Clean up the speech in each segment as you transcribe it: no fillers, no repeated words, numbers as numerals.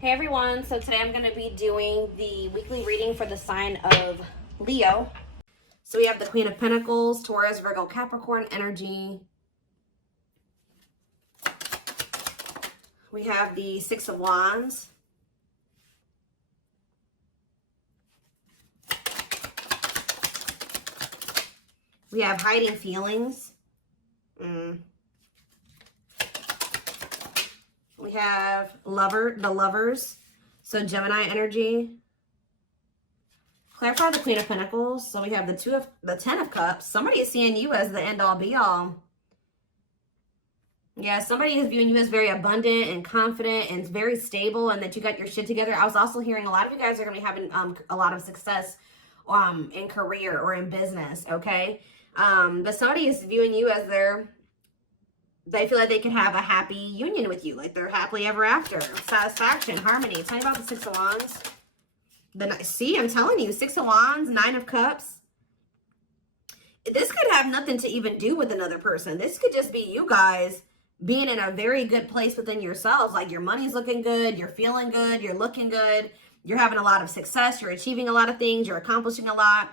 Hey everyone, so today I'm going to be doing the weekly reading for the sign of Leo. So we have the Queen of Pentacles, Taurus, Virgo, Capricorn energy. We have the Six of Wands. We have hiding feelings. We have the lovers. So Gemini energy. Clarify the Queen of Pentacles. So we have the Ten of Cups. Somebody is seeing you as the end all be all. Yeah, somebody is viewing you as very abundant and confident and very stable, and that you got your shit together. I was also hearing a lot of you guys are going to be having a lot of success in career or in business, okay? But somebody is viewing you as they feel like they can have a happy union with you, like they're happily ever after, satisfaction, harmony. Tell me about the Six of Wands. See, I'm telling you, Six of Wands, Nine of Cups. This could have nothing to even do with another person. This could just be you guys being in a very good place within yourselves. Like your money's looking good, you're feeling good, you're looking good, you're having a lot of success, you're achieving a lot of things, you're accomplishing a lot.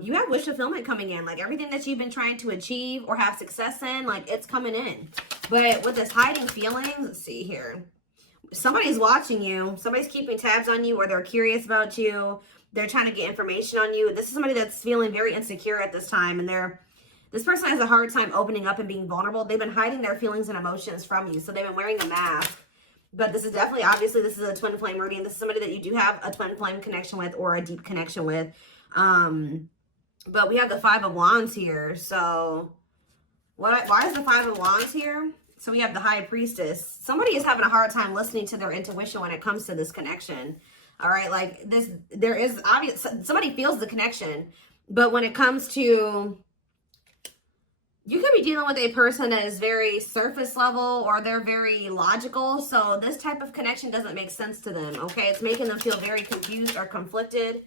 You have wish fulfillment coming in, like everything that you've been trying to achieve or have success in, like it's coming in. But with this hiding feelings, let's see here. Somebody's watching you. Somebody's keeping tabs on you, or they're curious about you. They're trying to get information on you. This is somebody that's feeling very insecure at this time, and this person has a hard time opening up and being vulnerable. They've been hiding their feelings and emotions from you, so they've been wearing a mask. But this is definitely, obviously, this is a twin flame reading. This is somebody that you do have a twin flame connection with or a deep connection with. But we have the Five of Wands here. So why is the Five of Wands here? So we have the High Priestess. Somebody is having a hard time listening to their intuition when it comes to this connection. All right, like this, there is obvious, somebody feels the connection, but when it comes to, you could be dealing with a person that is very surface level, or they're very logical. So this type of connection doesn't make sense to them. Okay, it's making them feel very confused or conflicted.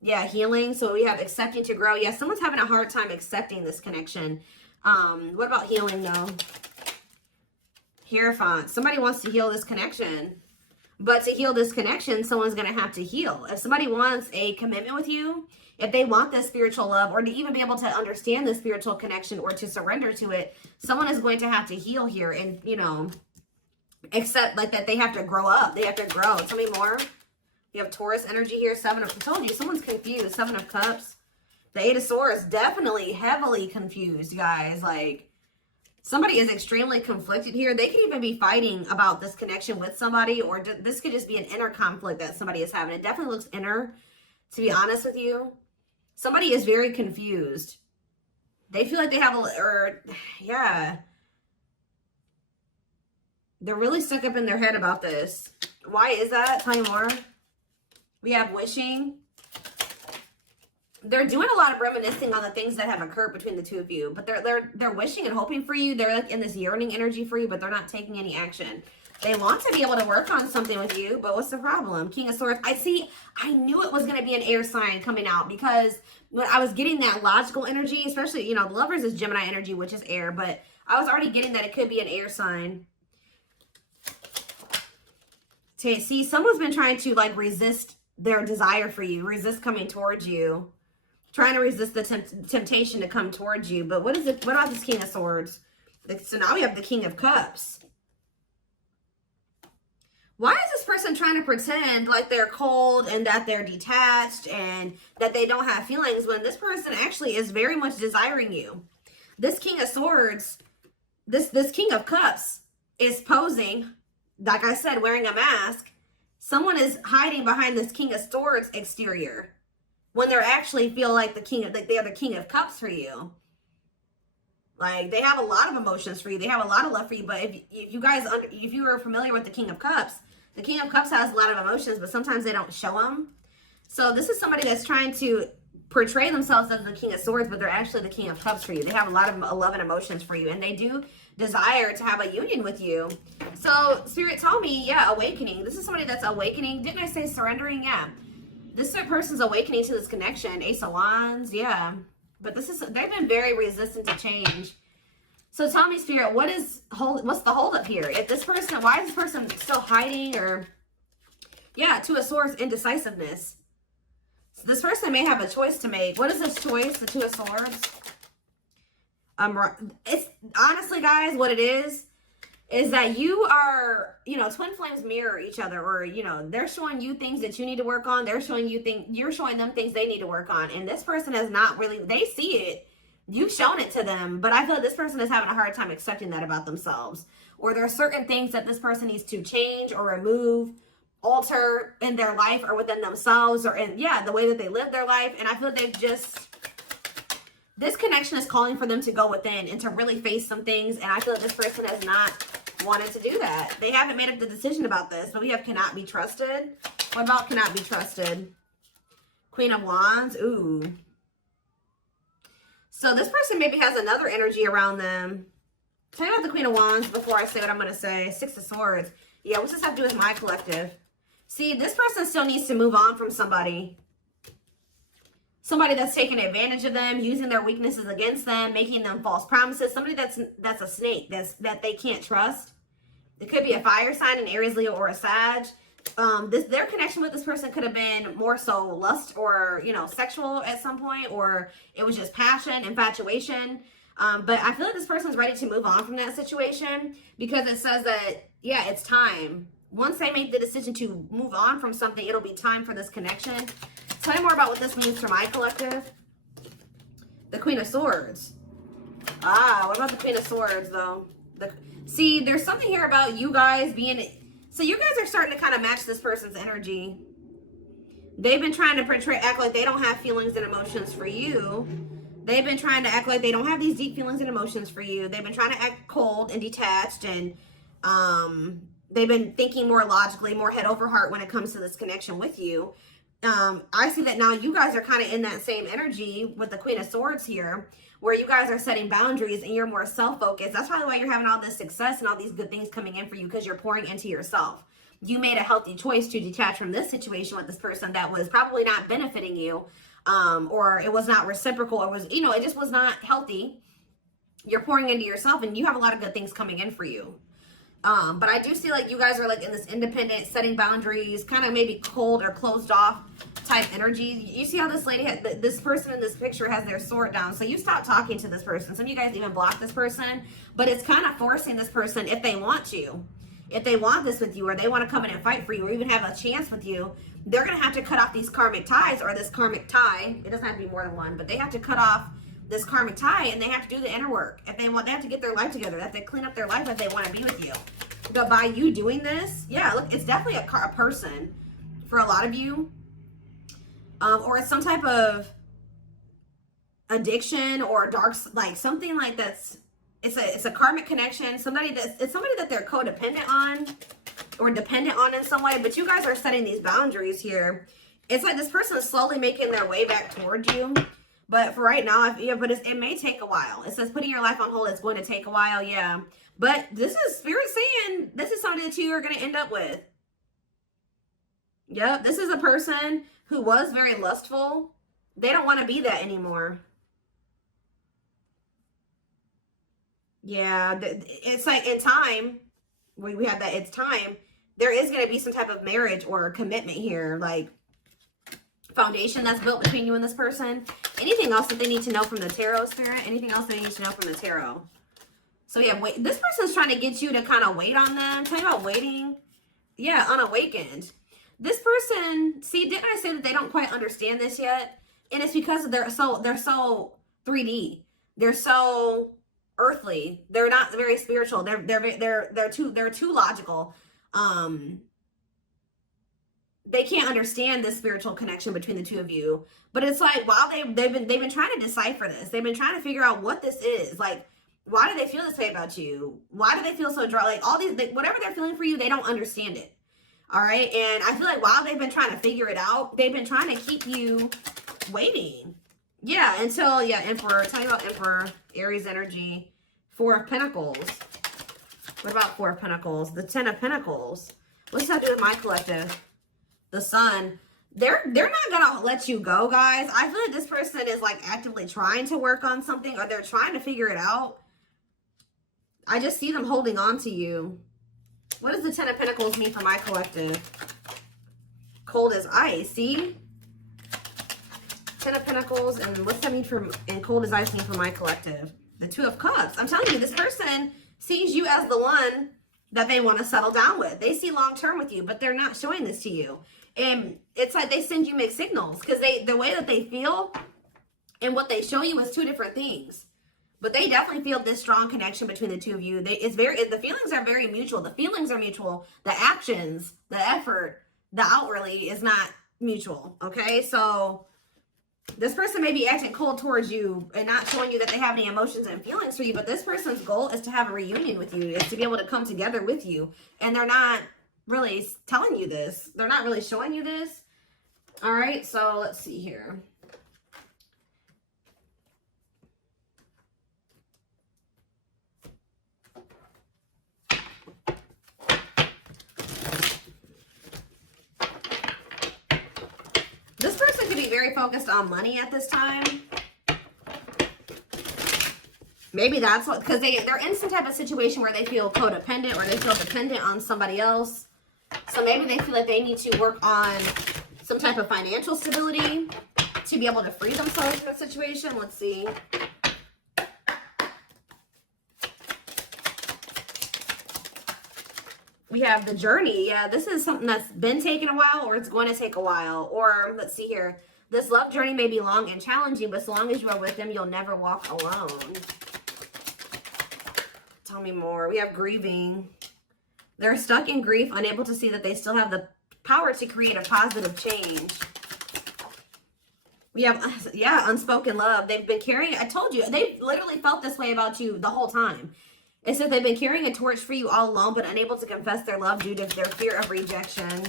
Yeah, healing. So we have accepting to grow. Yeah, someone's having a hard time accepting this connection. What about healing though? Hierophant. Somebody wants to heal this connection. But to heal this connection, someone's going to have to heal. If somebody wants a commitment with you, if they want this spiritual love, or to even be able to understand the spiritual connection or to surrender to it, someone is going to have to heal here and, you know, accept like that they have to grow up. They have to grow. Tell me more. You have Taurus energy here. I told you, someone's confused. Seven of Cups. The Eight of Swords, definitely heavily confused, guys. Like, somebody is extremely conflicted here. They could even be fighting about this connection with somebody, or this could just be an inner conflict that somebody is having. It definitely looks inner, to be honest with you. Somebody is very confused. They feel like they have yeah. They're really stuck up in their head about this. Why is that? Tell me more. We have wishing. They're doing a lot of reminiscing on the things that have occurred between the two of you, but they're wishing and hoping for you. They're like in this yearning energy for you, but they're not taking any action. They want to be able to work on something with you, but what's the problem? King of Swords. I knew it was going to be an air sign coming out, because when I was getting that logical energy, especially, you know, the Lovers is Gemini energy, which is air, but I was already getting that it could be an air sign. See, someone's been trying to like resist their desire for you, resist coming towards you, trying to resist the temptation to come towards you. But what about this King of Swords? So now we have the King of Cups. Why is this person trying to pretend like they're cold and that they're detached and that they don't have feelings, when this person actually is very much desiring you? This King of Swords, this King of Cups is posing, like I said, wearing a mask. Someone is hiding behind this King of Swords exterior when they're actually feel like they are the King of Cups for you. Like, they have a lot of emotions for you. They have a lot of love for you. But if you are familiar with the King of Cups has a lot of emotions, but sometimes they don't show them. So this is somebody that's trying to portray themselves as the King of Swords, but they're actually the King of Cups for you. They have a lot of love and emotions for you, and they do desire to have a union with you. So Spirit told me, yeah, awakening. This is somebody that's awakening. Didn't I say surrendering? Yeah. This person's awakening to this connection. Ace of Wands, yeah. But they've been very resistant to change. So tell me, Spirit, what's the holdup here? If this person, why is this person still hiding, or Yeah, Two of Swords, indecisiveness. So this person may have a choice to make. What is this choice? The Two of Swords. It's honestly, guys, what it is that you are, you know, twin flames mirror each other, or, you know, they're showing you things that you need to work on. They're showing you you're showing them things they need to work on. And this person has not really, they see it. You've shown it to them, but I feel like this person is having a hard time accepting that about themselves. Or there are certain things that this person needs to change or remove, alter in their life or within themselves, or in, yeah, the way that they live their life. And I feel like this connection is calling for them to go within and to really face some things. And I feel like this person has not wanted to do that. They haven't made up the decision about this, but we have cannot be trusted. What about cannot be trusted? Queen of Wands. Ooh. So this person maybe has another energy around them. Tell me about the Queen of Wands before I say what I'm going to say. Six of Swords. Yeah, what's this have to do with my collective? See, this person still needs to move on from somebody. Somebody that's taking advantage of them, using their weaknesses against them, making them false promises. Somebody that's a snake, that they can't trust. It could be a fire sign, an Aries, Leo, or a Sag. Their connection with this person could have been more so lust or, you know, sexual at some point, or it was just passion, infatuation. But I feel like this person's ready to move on from that situation, because it says that, yeah, it's time. Once they make the decision to move on from something, it'll be time for this connection. Tell me more about what this means for my collective. The Queen of Swords. Ah, what about the Queen of Swords, though? See, there's something here about you guys being... So you guys are starting to kind of match this person's energy. They've been trying to act like they don't have feelings and emotions for you. They've been trying to act like they don't have these deep feelings and emotions for you. They've been trying to act cold and detached, and they've been thinking more logically, more head over heart when it comes to this connection with you. I see that now you guys are kind of in that same energy with the Queen of Swords here, where you guys are setting boundaries and you're more self-focused. That's probably why you're having all this success and all these good things coming in for you, because you're pouring into yourself. You made a healthy choice to detach from this situation with this person that was probably not benefiting you, or it was not reciprocal, or was, you know, it just was not healthy. You're pouring into yourself and you have a lot of good things coming in for you. But I do see like you guys are like in this independent, setting boundaries, kind of maybe cold or closed off type energy. You see how this lady, this person in this picture has their sword down. So you stop talking to this person. Some of you guys even block this person, but it's kind of forcing this person, if they want to, if they want this with you, or they want to come in and fight for you, or even have a chance with you, they're going to have to cut off these karmic ties, or this karmic tie. It doesn't have to be more than one, but they have to cut off this karmic tie, and they have to do the inner work. If they want, they have to get their life together. They have to clean up their life if they want to be with you. But by you doing this, yeah, look, it's definitely a person for a lot of you. Or it's some type of addiction or dark, like something like that's, it's a karmic connection. It's somebody that they're codependent on or dependent on in some way. But you guys are setting these boundaries here. It's like this person is slowly making their way back towards you. But for right now, it may take a while. It says putting your life on hold is going to take a while, yeah. But this is Spirit saying this is somebody that you are going to end up with. Yep, this is a person who was very lustful. They don't want to be that anymore. Yeah, it's like in time, we have that it's time, there is going to be some type of marriage or commitment here, like foundation that's built between you and this person. Anything else that they need to know from the tarot, Spirit? Anything else they need to know from the tarot? So yeah, wait, this person's trying to get you to kind of wait on them. Tell you about waiting. Yeah, unawakened. This person, see, didn't I say that they don't quite understand this yet? And it's because they're so 3D. They're so earthly. They're not very spiritual. They're too logical. They can't understand this spiritual connection between the two of you. But it's like, wow, they've been trying to decipher this. They've been trying to figure out what this is. Like, why do they feel this way about you? Why do they feel so dry? Like all these, whatever they're feeling for you, they don't understand it. All right. And I feel like while they've been trying to figure it out, they've been trying to keep you waiting. Yeah. Until, yeah, Emperor. Tell me about Emperor, Aries energy, Four of Pentacles. What about Four of Pentacles? The Ten of Pentacles. What's that do with my collective? The Sun. They're not gonna let you go, guys. I feel like this person is like actively trying to work on something, or they're trying to figure it out. I just see them holding on to you. What does the Ten of Pentacles mean for my collective? cold as ice. See? Ten of Pentacles, and what's that mean for, and cold as ice mean for my collective? The Two of Cups. I'm telling you, this person sees you as the one that they want to settle down with. They see long-term with you, but they're not showing this to you. And it's like they send you mixed signals because the way that they feel and what they show you is two different things. But they definitely feel this strong connection between the two of you. The feelings are very mutual. The feelings are mutual. The actions, the effort, the outwardly is not mutual. Okay, so this person may be acting cold towards you and not showing you that they have any emotions and feelings for you, but this person's goal is to have a reunion with you, is to be able to come together with you. And they're not really telling you this. They're not really showing you this. All right, so let's see here. This person could be very focused on money at this time. Maybe that's what, because they're in some type of situation where they feel codependent or they feel dependent on somebody else. So maybe they feel like they need to work on some type of financial stability to be able to free themselves from the situation. Let's see. We have the journey. Yeah, this is something that's been taking a while, or it's going to take a while. Or let's see here. This love journey may be long and challenging, but so long as you are with them, you'll never walk alone. Tell me more. We have grieving. They're stuck in grief, unable to see that they still have the power to create a positive change. We have, yeah, unspoken love. They've been carrying, I told you, they've literally felt this way about you the whole time. It says they've been carrying a torch for you all alone, but unable to confess their love due to their fear of rejection.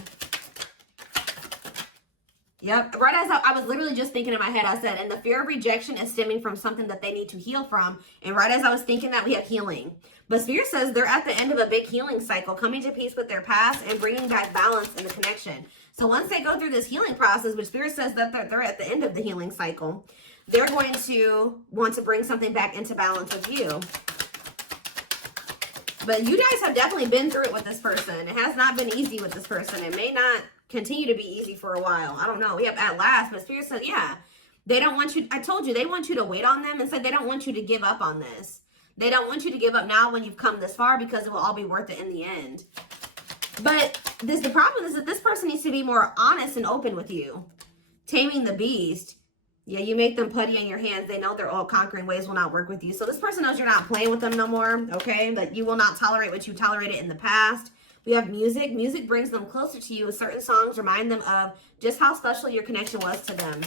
Yep. Right as I was literally just thinking in my head, I said, and the fear of rejection is stemming from something that they need to heal from. And right as I was thinking that, we have healing. But Spirit says they're at the end of a big healing cycle, coming to peace with their past and bringing back balance in the connection. So once they go through this healing process, which Spirit says that they're at the end of the healing cycle, they're going to want to bring something back into balance with you. But you guys have definitely been through it with this person. It has not been easy with this person. It may not continue to be easy for a while. I don't know. We have at last, but Spirit said, yeah, they don't want you. I told you, they want you to wait on them and said they don't want you to give up on this. They don't want you to give up now when you've come this far, because it will all be worth it in the end. But the problem is that this person needs to be more honest and open with you. Taming the beast. Yeah, you make them putty in your hands. They know their all conquering ways will not work with you. So this person knows you're not playing with them no more, okay? That you will not tolerate what you tolerated in the past. We have music. Music brings them closer to you. Certain songs remind them of just how special your connection was to them.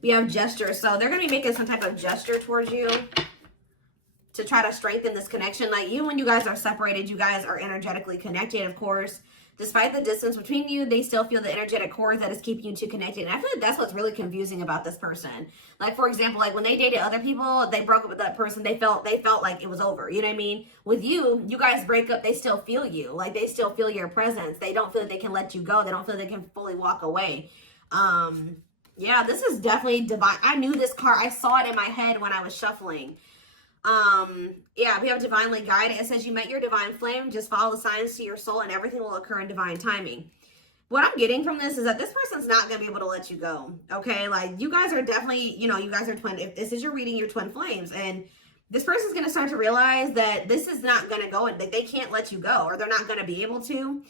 We have gestures. So they're going to be making some type of gesture towards you to try to strengthen this connection. Like you, when you guys are separated, you guys are energetically connected, of course. Despite the distance between you, they still feel the energetic cord that is keeping you two connected. And I feel like that's what's really confusing about this person. Like, for example, like when they dated other people, they broke up with that person. They felt like it was over. You know what I mean? With you, you guys break up, they still feel you. Like, they still feel your presence. They don't feel that they can let you go. They don't feel they can fully walk away. Yeah, this is definitely divine. I knew this card. I saw it in my head when I was shuffling. Yeah, we have divinely guided. It says you met your divine flame. Just follow the signs to your soul and everything will occur in divine timing. What I'm getting from this is that this person's not going to be able to let you go. Okay. Like you guys are definitely, you know, you guys are twin. If this is your reading, your twin flames, and this person's going to start to realize that this is not going to go and that they can't let you go, or they're not going to be able to.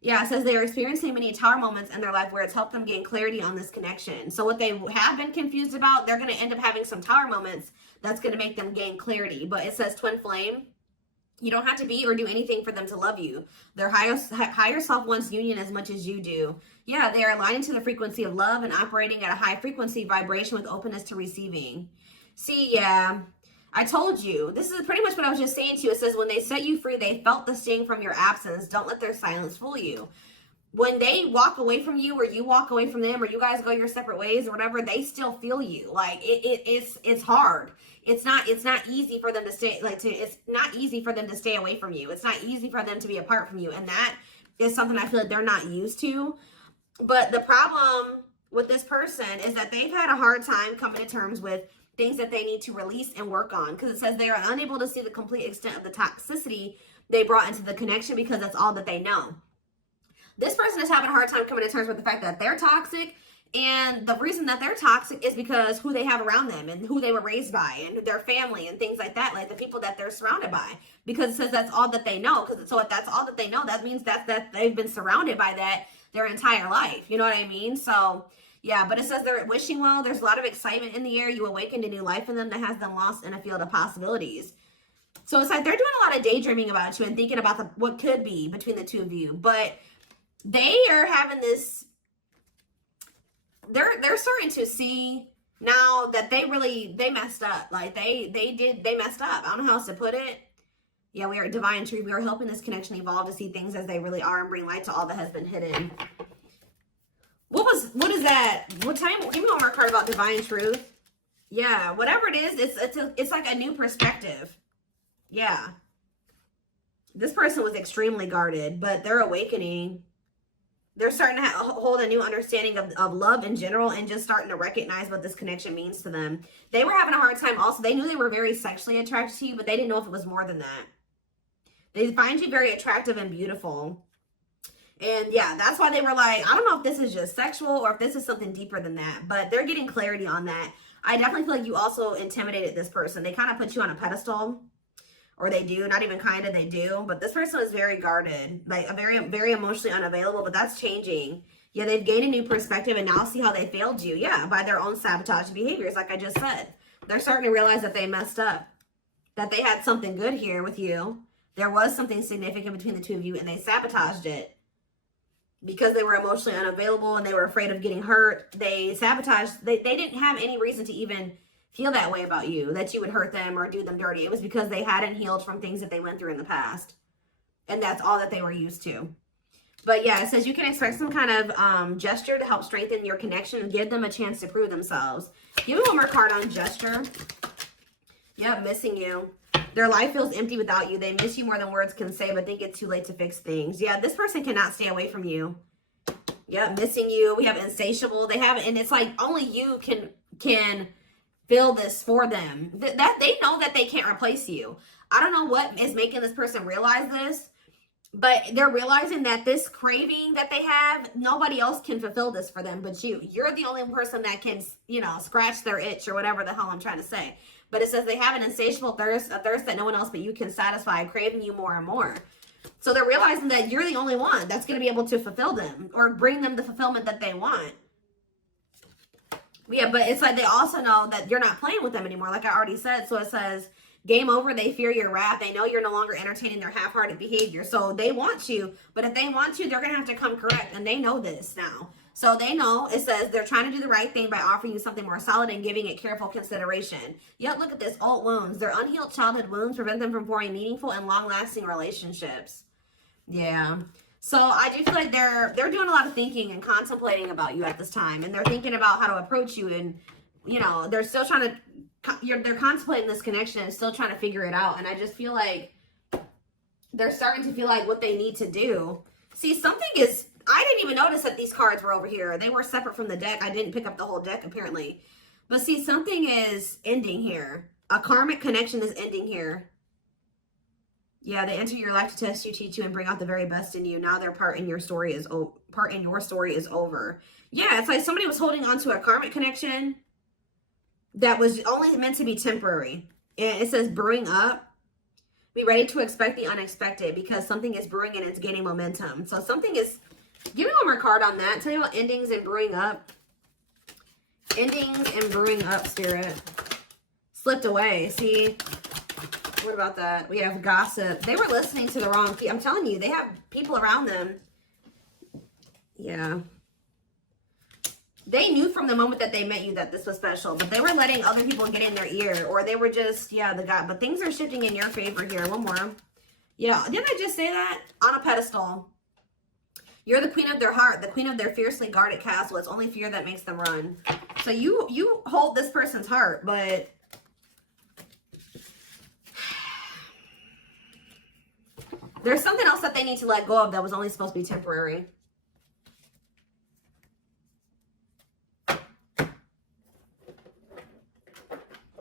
Yeah, it says they are experiencing many tower moments in their life where it's helped them gain clarity on this connection. So what they have been confused about, they're going to end up having some tower moments that's going to make them gain clarity. But it says twin flame. You don't have to be or do anything for them to love you. Their higher self wants union as much as you do. Yeah, they are aligning to the frequency of love and operating at a high frequency vibration with openness to receiving. See, yeah, I told you. This is pretty much what I was just saying to you. It says when they set you free, they felt the sting from your absence. Don't let their silence fool you. When they walk away from you, or you walk away from them, or you guys go your separate ways or whatever, they still feel you. Like it's hard. It's not easy for them to stay, it's not easy for them to stay away from you. It's not easy for them to be apart from you. And that is something I feel like they're not used to. But the problem with this person is that they've had a hard time coming to terms with things that they need to release and work on. Because it says they are unable to see the complete extent of the toxicity they brought into the connection because that's all that they know. This person is having a hard time coming to terms with the fact that they're toxic. And the reason that they're toxic is because who they have around them and who they were raised by and their family and things like that, like the people that they're surrounded by. Because it says that's all that they know. So if that's all that they know, that means that they've been surrounded by that their entire life. You know what I mean? So yeah, but it says they're wishing well. There's a lot of excitement in the air. You awakened a new life in them that has them lost in a field of possibilities. So it's like they're doing a lot of daydreaming about you and thinking about what could be between the two of you. But they are having this, they're starting to see now that they messed up. Like they messed up. I don't know how else to put it. Yeah, we are divine truth. We are helping this connection evolve to see things as they really are and bring light to all that has been hidden. What is that? What time? Give me one more card about divine truth. Yeah, whatever it is, it's like a new perspective. Yeah. This person was extremely guarded, but they're awakening. They're starting to hold a new understanding of love in general and just starting to recognize what this connection means to them. They were having a hard time also. They knew they were very sexually attracted to you, but they didn't know if it was more than that. They find you very attractive and beautiful. And yeah, that's why they were like, I don't know if this is just sexual or if this is something deeper than that, but they're getting clarity on that. I definitely feel like you also intimidated this person. They kind of put you on a pedestal. Or they do, not even kind of, they do. But this person is very guarded, like very emotionally unavailable, but that's changing. Yeah, they've gained a new perspective and now see how they failed you. Yeah, by their own sabotage behaviors, like I just said. They're starting to realize that they messed up, that they had something good here with you. There was something significant between the two of you and they sabotaged it. Because they were emotionally unavailable and they were afraid of getting hurt, they sabotaged. They didn't have any reason to even feel that way about you, that you would hurt them or do them dirty. It was because they hadn't healed from things that they went through in the past. And that's all that they were used to. But yeah, it says you can expect some kind of gesture to help strengthen your connection and give them a chance to prove themselves. Give me one more card on gesture. Yep, missing you. Their life feels empty without you. They miss you more than words can say, but think it's too late to fix things. Yeah, this person cannot stay away from you. Yep, missing you. We have insatiable. They have, and it's like only you can feel this for them. That they know that they can't replace you. I don't know what is making this person realize this, but they're realizing that this craving that they have, nobody else can fulfill this for them but you. You're the only person that can, you know, scratch their itch or whatever the hell I'm trying to say. But it says they have an insatiable thirst, a thirst that no one else but you can satisfy, craving you more and more. So they're realizing that you're the only one that's going to be able to fulfill them or bring them the fulfillment that they want. Yeah, but it's like they also know that you're not playing with them anymore, like I already said. So it says, game over, they fear your wrath. They know you're no longer entertaining their half-hearted behavior. So they want you, but if they want you, they're going to have to come correct. And they know this now. So they know, it says, they're trying to do the right thing by offering you something more solid and giving it careful consideration. Yet look at this, old wounds. Their unhealed childhood wounds prevent them from forming meaningful and long-lasting relationships. Yeah. So I do feel like they're doing a lot of thinking and contemplating about you at this time. And they're thinking about how to approach you. And, you know, they're still trying to, they're contemplating this connection and still trying to figure it out. And I just feel like they're starting to feel like what they need to do. See, something is, I didn't even notice that these cards were over here. They were separate from the deck. I didn't pick up the whole deck apparently. But see, something is ending here. A karmic connection is ending here. Yeah, they enter your life to test you, teach you, and bring out the very best in you. Now their part in your story is over. Yeah, it's like somebody was holding on to a karmic connection that was only meant to be temporary. And it says brewing up. Be ready to expect the unexpected because something is brewing and it's gaining momentum. So something is, give me one more card on that. Tell me about endings and brewing up. Endings and brewing up, Spirit. Slipped away, see? What about that? We have gossip. They were listening to the wrong people. I'm telling you, they have people around them. Yeah. They knew from the moment that they met you that this was special, but they were letting other people get in their ear, or they were just, yeah, the guy. But things are shifting in your favor here. One more. Yeah, didn't I just say that? On a pedestal. You're the queen of their heart, the queen of their fiercely guarded castle. It's only fear that makes them run. So you hold this person's heart, but there's something else that they need to let go of that was only supposed to be temporary.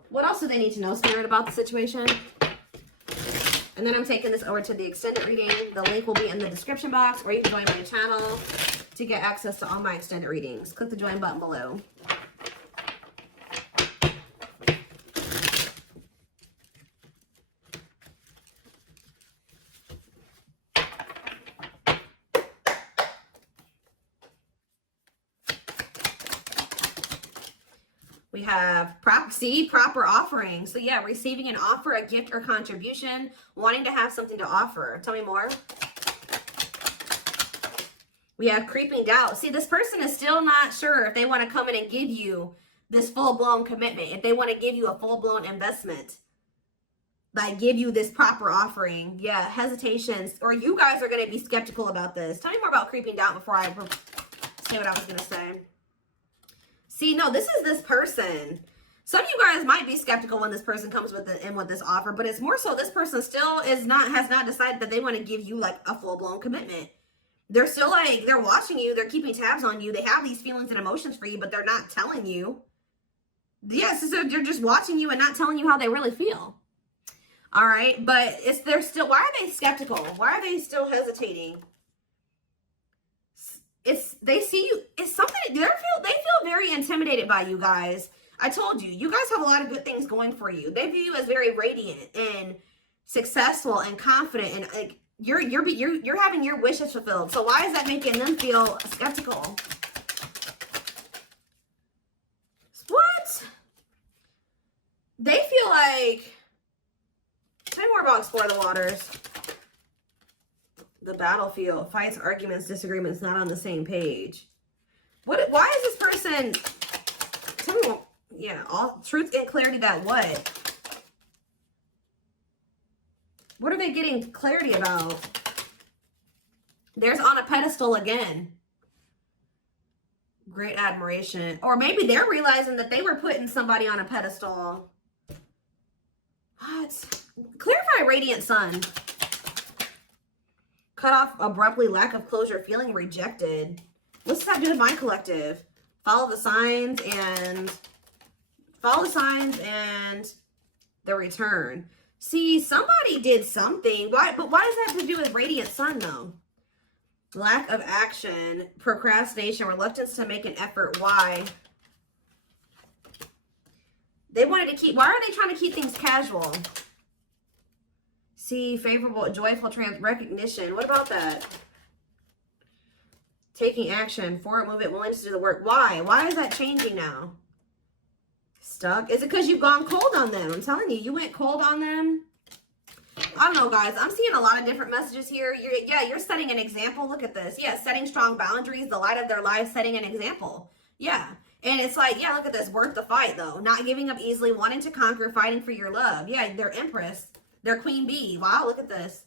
What else do they need to know, Spirit, about the situation? And then I'm taking this over to the extended reading. The link will be in the description box, or you can join my channel to get access to all my extended readings. Click the join button below. We have proper offering. So yeah, receiving an offer, a gift, or contribution, wanting to have something to offer. Tell me more. We have creeping doubt. See, this person is still not sure if they want to come in and give you this full-blown commitment, if they want to give you a full-blown investment, like give you this proper offering. Yeah, hesitations, or you guys are going to be skeptical about this. Tell me more about creeping doubt before I say what I was going to say. See, no, this is this person. Some of you guys might be skeptical when this person comes with this offer, but it's more so this person still has not decided that they want to give you like a full-blown commitment. They're still like, they're watching you, they're keeping tabs on you, they have these feelings and emotions for you, but they're not telling you. Yes, so they're just watching you and not telling you how they really feel. All right, but they're still, why are they skeptical? Why are they still hesitating? They see you, it's something, they feel very intimidated by you guys. I told you, you guys have a lot of good things going for you. They view you as very radiant and successful and confident, and like you're having your wishes fulfilled. So why is that making them feel skeptical? What? They feel like, tell me more about Explore the Waters. The battlefield, fights, arguments, disagreements, not on the same page. Why is this person, tell me more, yeah, all truth and clarity that what? What are they getting clarity about? There's on a pedestal again. Great admiration. Or maybe they're realizing that they were putting somebody on a pedestal. What? Clarify radiant sun. Cut off abruptly, lack of closure, feeling rejected. What's that do with my collective? Follow the signs and the return. See, somebody did something. But why does that have to do with radiant sun though? Lack of action, procrastination, reluctance to make an effort. Why? They wanted to keep, why are they trying to keep things casual? See, favorable, joyful, recognition. What about that? Taking action, forward movement, willingness to do the work. Why? Why is that changing now? Stuck? Is it because you've gone cold on them? I'm telling you, you went cold on them. I don't know, guys. I'm seeing a lot of different messages here. You're setting an example. Look at this. Yeah, setting strong boundaries, the light of their lives, setting an example. Yeah. And it's like, yeah, look at this. Worth the fight, though. Not giving up easily, wanting to conquer, fighting for your love. Yeah, they're Empress. They're Queen Bee. Wow, look at this.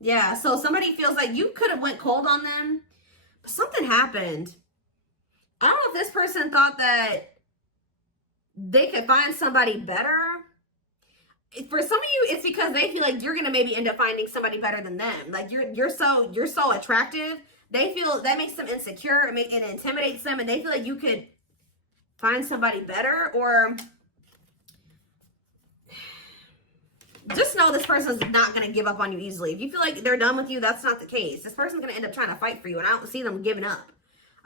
Yeah, so somebody feels like you could have went cold on them, but something happened. I don't know if this person thought that they could find somebody better. For some of you, it's because they feel like you're going to maybe end up finding somebody better than them. Like you're so attractive. They feel that makes them insecure and it intimidates them, and they feel like you could find somebody better. Or just know this person's not going to give up on you easily. If you feel like they're done with you, that's not the case. This person's going to end up trying to fight for you, and I don't see them giving up.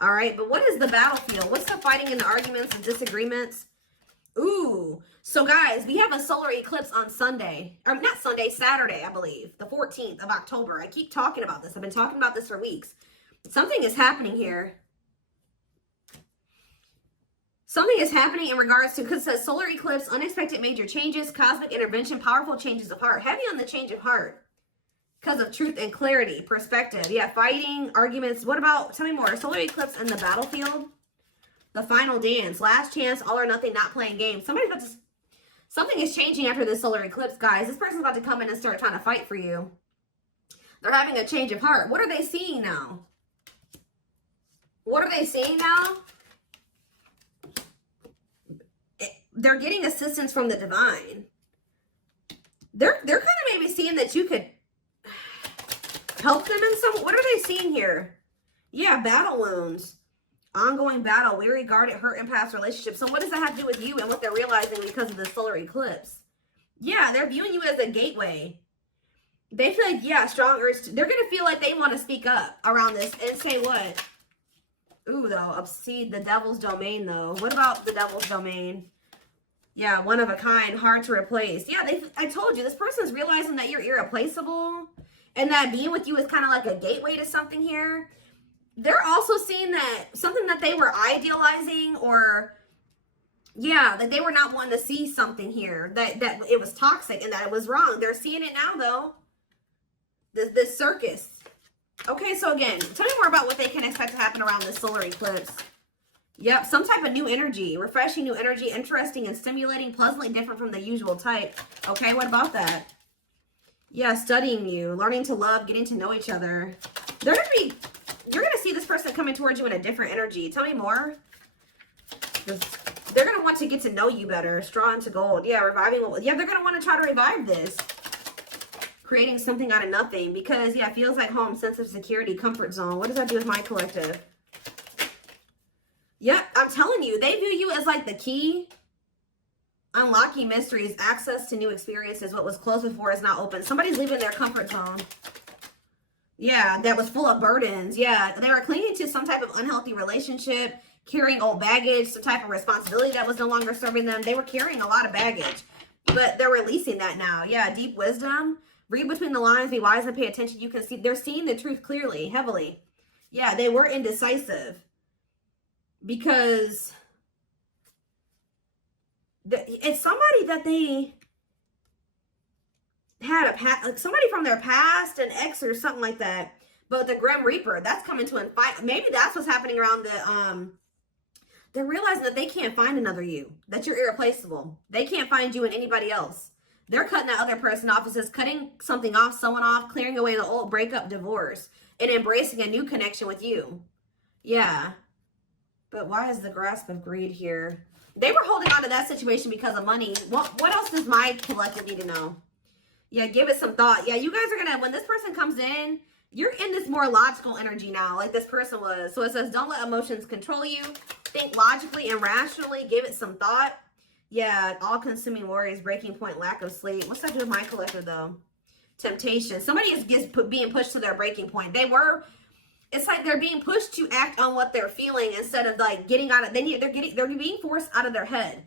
All right, but what is the battlefield? What's the fighting and the arguments and disagreements? Ooh, so guys, we have a solar eclipse on Sunday. Or not Sunday, Saturday, I believe. The 14th of October. I keep talking about this. I've been talking about this for weeks. Something is happening here. Something is happening in regards to, because it says solar eclipse, unexpected major changes, cosmic intervention, powerful changes of heart. Heavy on the change of heart. Because of truth and clarity, perspective. Yeah, fighting, arguments. What about, tell me more. Solar eclipse and the battlefield. The final dance. Last chance, all or nothing, not playing games. Something is changing after this solar eclipse, guys. This person's about to come in and start trying to fight for you. They're having a change of heart. What are they seeing now? What are they seeing now? They're getting assistance from the divine. They're kind of maybe seeing that you could help them in some. What are they seeing here? Yeah, battle wounds. Ongoing battle, weary, guarded, hurt, in past relationships. So what does that have to do with you and what they're realizing because of the solar eclipse? Yeah, they're viewing you as a gateway. They feel like, yeah, strong urge. They're going to feel like they want to speak up around this and say what? Ooh, though, see, the devil's domain, though. What about the devil's domain? Yeah, one of a kind, hard to replace. Yeah, I told you, this person's realizing that you're irreplaceable and that being with you is kind of like a gateway to something here. They're also seeing that something that they were idealizing, or yeah, that they were not wanting to see something here, that it was toxic and that it was wrong. They're seeing it now, though. This circus. Okay, so again, tell me more about what they can expect to happen around this solar eclipse. Yep, some type of new energy, refreshing new energy, interesting and stimulating, pleasantly different from the usual type. Okay, what about that? Yeah, studying you, learning to love, getting to know each other. You're gonna see this person coming towards you in a different energy. Tell me more. They're gonna want to get to know you better. Straw into gold. Yeah, reviving. Yeah, they're gonna want to try to revive this. Creating something out of nothing, because yeah, it feels like home, sense of security, comfort zone. What does that do with my collective? Yep, I'm telling you, they view you as like the key. Unlocking mysteries, access to new experiences. What was closed before is now open. Somebody's leaving their comfort zone. Yeah, that was full of burdens. Yeah, they were clinging to some type of unhealthy relationship, carrying old baggage, some type of responsibility that was no longer serving them. They were carrying a lot of baggage, but they're releasing that now. Yeah, deep wisdom. Read between the lines, be wise and pay attention. You can see they're seeing the truth clearly, heavily. Yeah, they were indecisive because it's somebody that they had like somebody from their past, an ex or something like that. But the Grim Reaper, that's coming to an fight. Maybe that's what's happening around the they're realizing that they can't find another you, that you're irreplaceable. They can't find you in anybody else. They're cutting that other person off. It says cutting something off, someone off, clearing away the old breakup, divorce, and embracing a new connection with you. Yeah. But why is the grasp of greed here? They were holding on to that situation because of money. What else does my collective need to know? Yeah, give it some thought. Yeah, you guys are going to, when this person comes in, you're in this more logical energy now, like this person was. So it says, don't let emotions control you. Think logically and rationally. Give it some thought. Yeah, all-consuming worries, breaking point, lack of sleep. What's that do with my collective, though? Temptation. Somebody is being pushed to their breaking point. It's like they're being pushed to act on what they're feeling instead of like getting out of. They're being forced out of their head.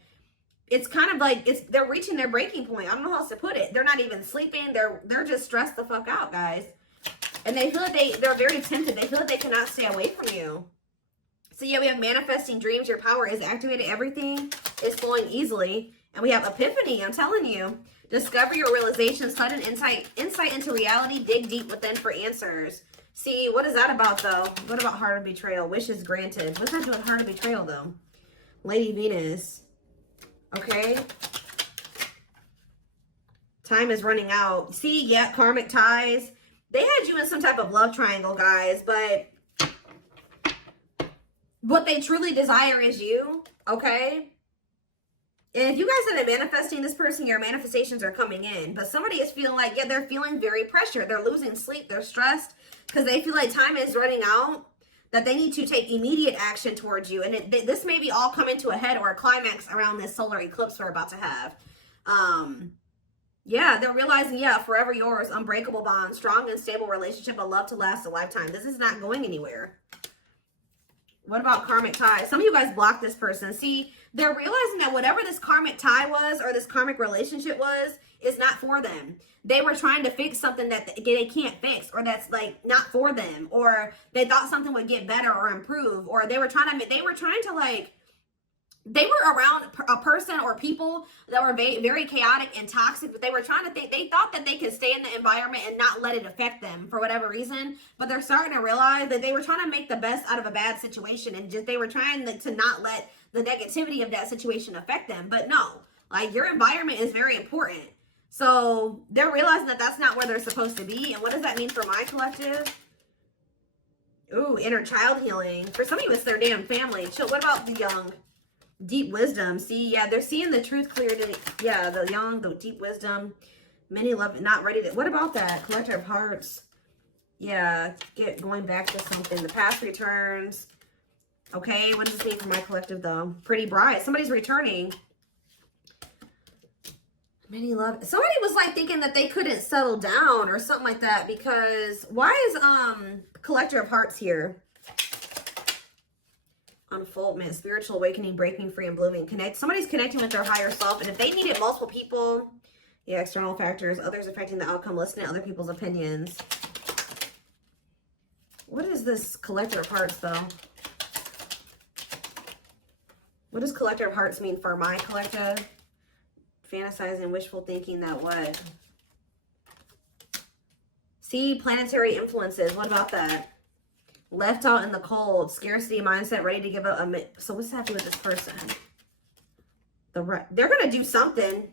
It's kind of like they're reaching their breaking point. I don't know how else to put it. They're not even sleeping. They're just stressed the fuck out, guys. And they feel like they're very tempted. They feel like they cannot stay away from you. So yeah, we have manifesting dreams. Your power is activated. Everything is flowing easily. And we have epiphany. I'm telling you. Discover your realization. Sudden insight into reality. Dig deep within for answers. See, what is that about, though? What about heart of betrayal? Wishes granted. What's that doing with heart of betrayal, though? Lady Venus. Okay. Time is running out. See, yeah, karmic ties. They had you in some type of love triangle, guys, but what they truly desire is you, okay? And if you guys end up manifesting this person, your manifestations are coming in. But somebody is feeling like, yeah, they're feeling very pressured. They're losing sleep. They're stressed because they feel like time is running out, that they need to take immediate action towards you. And this may be all coming to a head or a climax around this solar eclipse we're about to have. Yeah, they're realizing, yeah, forever yours, unbreakable bond, strong and stable relationship, a love to last a lifetime. This is not going anywhere. What about karmic ties? Some of you guys blocked this person. See, they're realizing that whatever this karmic tie was or this karmic relationship was is not for them. They were trying to fix something that they can't fix, or that's like not for them, or they thought something would get better or improve, or they were trying to like, they were around a person or people that were very chaotic and toxic, but they were trying to think, they thought that they could stay in the environment and not let it affect them for whatever reason. But they're starting to realize that they were trying to make the best out of a bad situation, and just they were trying to not let the negativity of that situation affect them. But no, like, your environment is very important. So they're realizing that that's not where they're supposed to be. And what does that mean for my collective? Ooh, inner child healing. For some of you, it's their damn family. What about the young? Deep wisdom. See, yeah, they're seeing the truth clearly. Yeah, the young, the deep wisdom. Many love, not ready to. What about that? Collector of hearts. Yeah, going back to something. The past returns. Okay, what does this mean for my collective, though? Pretty bright. Somebody's returning. Many love. Somebody was like thinking that they couldn't settle down or something like that, because why is Collector of Hearts here? Unfoldment, spiritual awakening, breaking free and blooming. Somebody's connecting with their higher self, and if they needed multiple people, yeah, external factors, others affecting the outcome, listening to other people's opinions. What is this Collector of Hearts, though? What does Collector of Hearts mean for my collective? Fantasizing, wishful thinking, that what? See, planetary influences. What about that? Left out in the cold, scarcity mindset, ready to give up. So what's happening with this person? They're going to do something.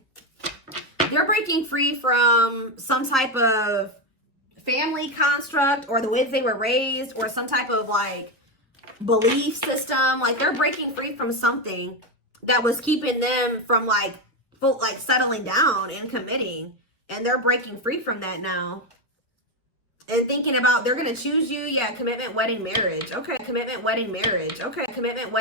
They're breaking free from some type of family construct, or the way that they were raised, or some type of like belief system. Like they're breaking free from something that was keeping them from like settling down and committing, and they're breaking free from that now and thinking about they're going to choose you. Yeah, commitment, wedding, marriage. Okay, commitment, wedding, marriage. Okay, commitment, wedding.